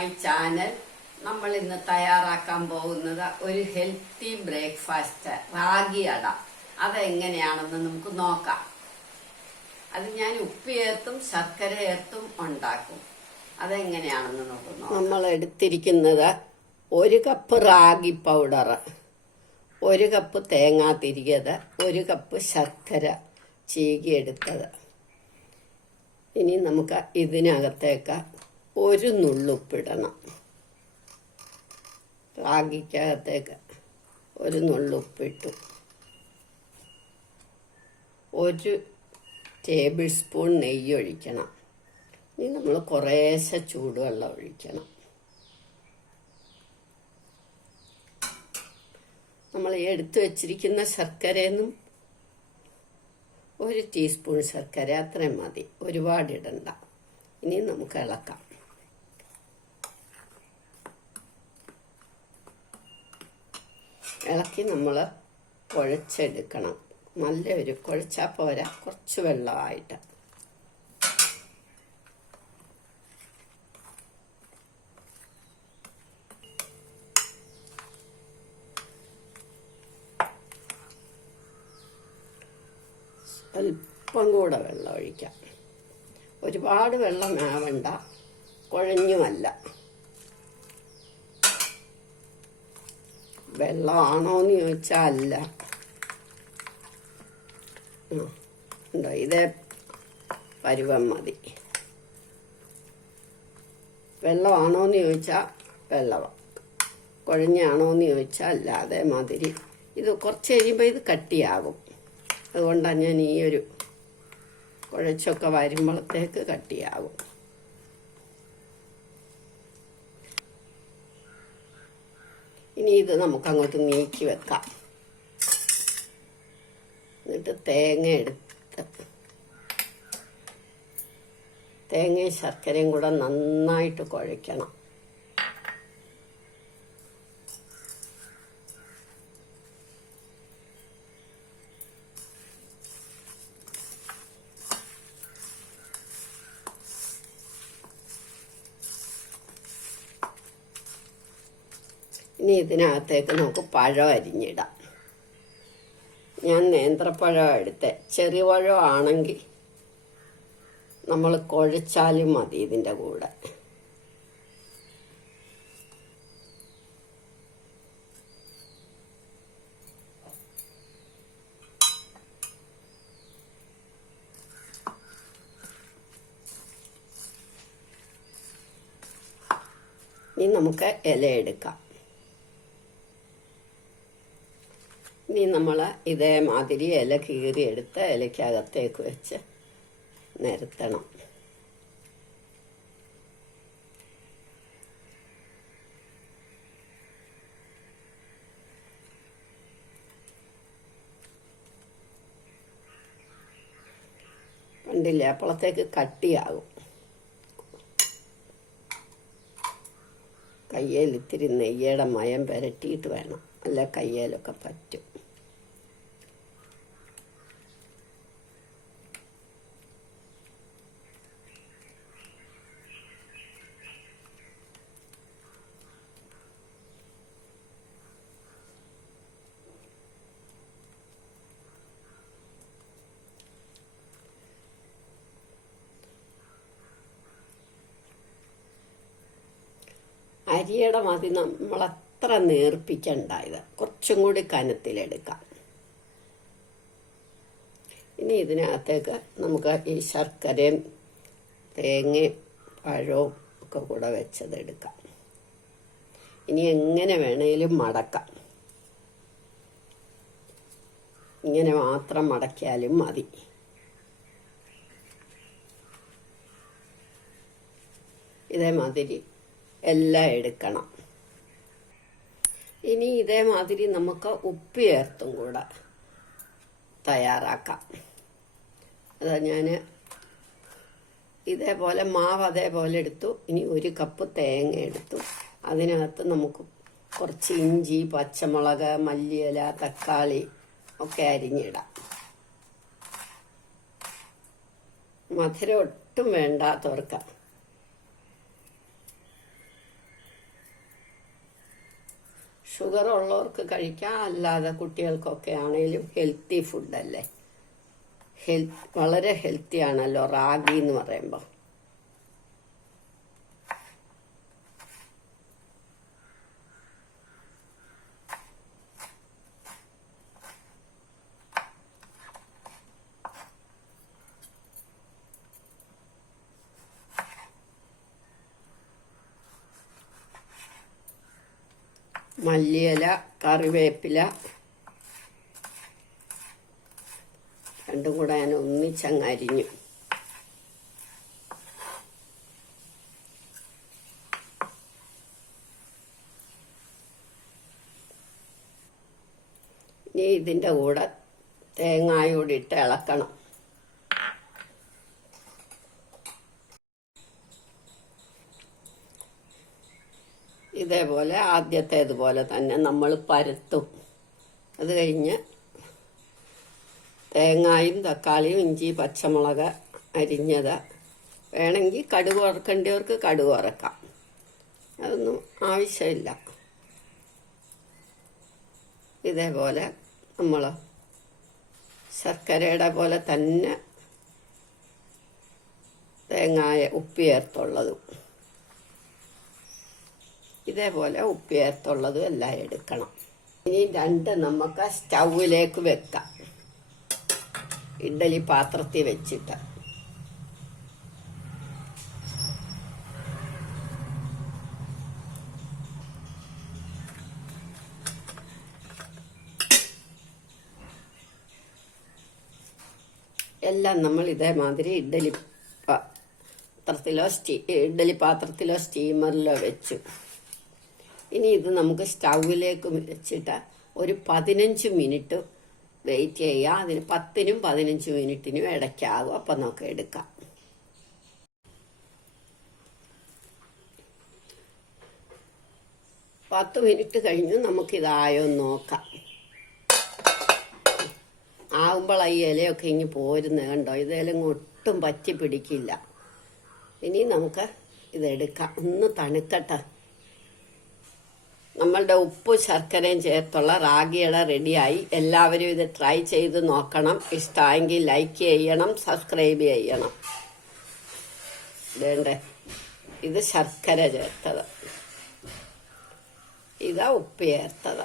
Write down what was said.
My channel. നമ്മൾ ഇന്ന് തയ്യാറാക്കാൻ പോകുന്നത് ഒരു ഹെൽത്തി ബ്രേക്ക്ഫാസ്റ്റ്, റാഗി അട. അതെങ്ങനെയാണെന്ന് നമുക്ക് നോക്കാം. അത് ഞാൻ ഉപ്പ് ചേർത്തും ശർക്കര ചേർത്തും ഉണ്ടാക്കും. അതെങ്ങനെയാണെന്ന് നോക്കുന്നു. നമ്മൾ എടുത്തിരിക്കുന്നത് 1 കപ്പ് റാഗി പൗഡർ, 1 കപ്പ് തേങ്ങാ തിരികത്, 1 കപ്പ് ശർക്കര ചീകിയെടുത്തത്. ഇനി നമുക്ക് ഇതിനകത്തേക്ക് 1 നുള്ളുപ്പിടണം. റാഗിക്കകത്തേക്ക് 1 നുള്ളുപ്പിട്ടു. 1 ടേബിൾ സ്പൂൺ നെയ്യ് ഒഴിക്കണം. ഇനി നമ്മൾ കുറേശ്ശെ ചൂടുവെള്ളം ഒഴിക്കണം. നമ്മൾ എടുത്തു വച്ചിരിക്കുന്ന ശർക്കരയെന്നും 1 ടീസ്പൂൺ ശർക്കര അത്രയും മതി, ഒരുപാട് ഇടണ്ട. ഇനി നമുക്ക് ഇളക്കാം. ഇളക്കി നമ്മൾ കുഴച്ചെടുക്കണം. നല്ലൊരു കുഴച്ചാൽ പോരാ, കുറച്ച് വെള്ളമായിട്ട്. അല്പം കൂടെ വെള്ളം ഒഴിക്കാം. ഒരുപാട് വെള്ളം ആവണ്ട, കുഴഞ്ഞുമല്ല. വെള്ളമാണോന്ന് ചോദിച്ചാൽ അല്ല. ഉണ്ടോ, ഇതേ പരുവം മതി. വെള്ളമാണോന്ന് ചോദിച്ചാൽ വെള്ളമാണ്, കുഴഞ്ഞാണോന്ന് ചോദിച്ചാൽ അല്ല. അതേമാതിരി ഇത് കുറച്ച് കഴിയുമ്പോൾ ഇത് കട്ടിയാകും. അതുകൊണ്ടാണ് ഞാൻ ഈ ഒരു കുഴച്ചൊക്കെ വരുമ്പോഴത്തേക്ക് കട്ടിയാകും. ഇനി ഇത് നമുക്കങ്ങോട്ട് നീക്കി വെക്കാം. എന്നിട്ട് തേങ്ങയും ശർക്കരയും കൂടെ നന്നായിട്ട് കുഴയ്ക്കണം. ഇനി ഇതിനകത്തേക്ക് നമുക്ക് പഴം അരിഞ്ഞിടാം. ഞാൻ നേന്ത്രപ്പഴം എടുത്ത്, ചെറിയ പഴം ആണെങ്കിൽ നമ്മൾ കുഴച്ചാലും മതി ഇതിൻ്റെ കൂടെ. ഇനി നമുക്ക് ഇല എടുക്കാം. ഇനി നമ്മൾ ഇതേമാതിരി ഇല കീറിയെടുത്ത് ഇലയ്ക്കകത്തേക്ക് വെച്ച് നിരത്തണം. കണ്ടില്ലേ, അപ്പോഴത്തേക്ക് കട്ടിയാകും. കയ്യിൽ ഇത്തിരി നെയ്യുടെ മയം പുരട്ടിയിട്ട് വേണം, അല്ല കയ്യിലൊക്കെ പറ്റും. അരിയുടെ മതി നമ്മളത്ര നേർപ്പിക്കണ്ട, ഇത് കുറച്ചും കൂടി കനത്തിലെടുക്കാം. ഇനി ഇതിനകത്തേക്ക് നമുക്ക് ഈ ശർക്കരയും തേങ്ങയും പഴവും ഒക്കെ കൂടെ വെച്ചതെടുക്കാം. ഇനി എങ്ങനെ വേണേലും മടക്കാം. ഇങ്ങനെ മാത്രം മടക്കിയാലും മതി. ഇതേമാതിരി എല്ലാം എടുക്കണം. ഇനി ഇതേമാതിരി നമുക്ക് ഉപ്പ് ചേർത്തും കൂടെ തയ്യാറാക്കാം. അതാ ഞാൻ ഇതേപോലെ മാവ് അതേപോലെ എടുത്തു. ഇനി 1 കപ്പ് തേങ്ങ എടുത്തു. അതിനകത്ത് നമുക്ക് കുറച്ച് ഇഞ്ചി, പച്ചമുളക്, മല്ലിയില, തക്കാളി ഒക്കെ അരിഞ്ഞിടാം. മധുരം ഒട്ടും വേണ്ടാത്തവർക്ക് ഷുഗർ ഉള്ളവർക്ക് കഴിക്കാം, അല്ലാതെ കുട്ടികൾക്കൊക്കെ ആണെങ്കിലും ഹെൽത്തി ഫുഡല്ലേ. വളരെ ഹെൽത്തി ആണല്ലോ റാഗി എന്ന് പറയുമ്പോൾ. മല്ലിയില, കറിവേപ്പില രണ്ടും കൂടെ ഞാൻ ഒന്നിച്ചങ്ങ് അരിഞ്ഞു. ഇനി ഇതിൻ്റെ കൂടെ തേങ്ങായോടെ ഇട്ട് ഇളക്കണം. ഇതേപോലെ ആദ്യത്തേതുപോലെ തന്നെ നമ്മൾ പരത്തും. അത് കഴിഞ്ഞ് തേങ്ങായും തക്കാളിയും ഇഞ്ചി പച്ചമുളക് അരിഞ്ഞത്, വേണമെങ്കിൽ കടുക് വറക്കേണ്ടവർക്ക് കടുക് വറക്കാം, അതൊന്നും ആവശ്യമില്ല. ഇതേപോലെ നമ്മൾ ശർക്കരയുടെ പോലെ തന്നെ തേങ്ങായ ഉപ്പ് ചേർത്തുള്ളതും ഇതേപോലെ ഉപ്പ് ചേർത്തുള്ളതും എല്ലാം എടുക്കണം. ഇനി രണ്ട് നമുക്ക് സ്റ്റൗവിലേക്ക് വെക്കാം, ഇഡ്ഡലി പാത്രത്തിൽ വെച്ചിട്ട്. എല്ലാം നമ്മൾ ഇതേമാതിരി ഇഡ്ഡലി പാത്രത്തിലോ സ്റ്റീമറിലോ വെച്ചു. ഇനി ഇത് നമുക്ക് സ്റ്റൗവിലേക്ക് വെച്ചിട്ട് ഒരു 15 മിനിറ്റ് വെയിറ്റ് ചെയ്യുക. അതിന് 10നും 15 മിനിറ്റിനും ഇടയ്ക്കാകും. അപ്പം നമുക്ക് എടുക്കാം. പത്ത് മിനിറ്റ് കഴിഞ്ഞു. നമുക്കിതായോ നോക്കാം. ആകുമ്പോൾ ഈ ഇലയൊക്കെ ഇങ്ങ് പോരുന്നത് കണ്ടോ, ഇതേലും ഒട്ടും പറ്റി പിടിക്കില്ല. ഇനി നമുക്ക് ഇതെടുക്കാം. ഒന്ന് തണുക്കട്ടെ. നമ്മളുടെ ഉപ്പ് ശർക്കരയും ചേർത്തുള്ള റാഗിയുടെ റെഡിയായി. എല്ലാവരും ഇത് ട്രൈ ചെയ്ത് നോക്കണം. ഇഷ്ടമായെങ്കിൽ ലൈക്ക് ചെയ്യണം, സബ്സ്ക്രൈബ് ചെയ്യണം. വേണ്ടേ, ഇത് ശർക്കര ചേർത്തത്, ഇതാ ഉപ്പ് ചേർത്തത്.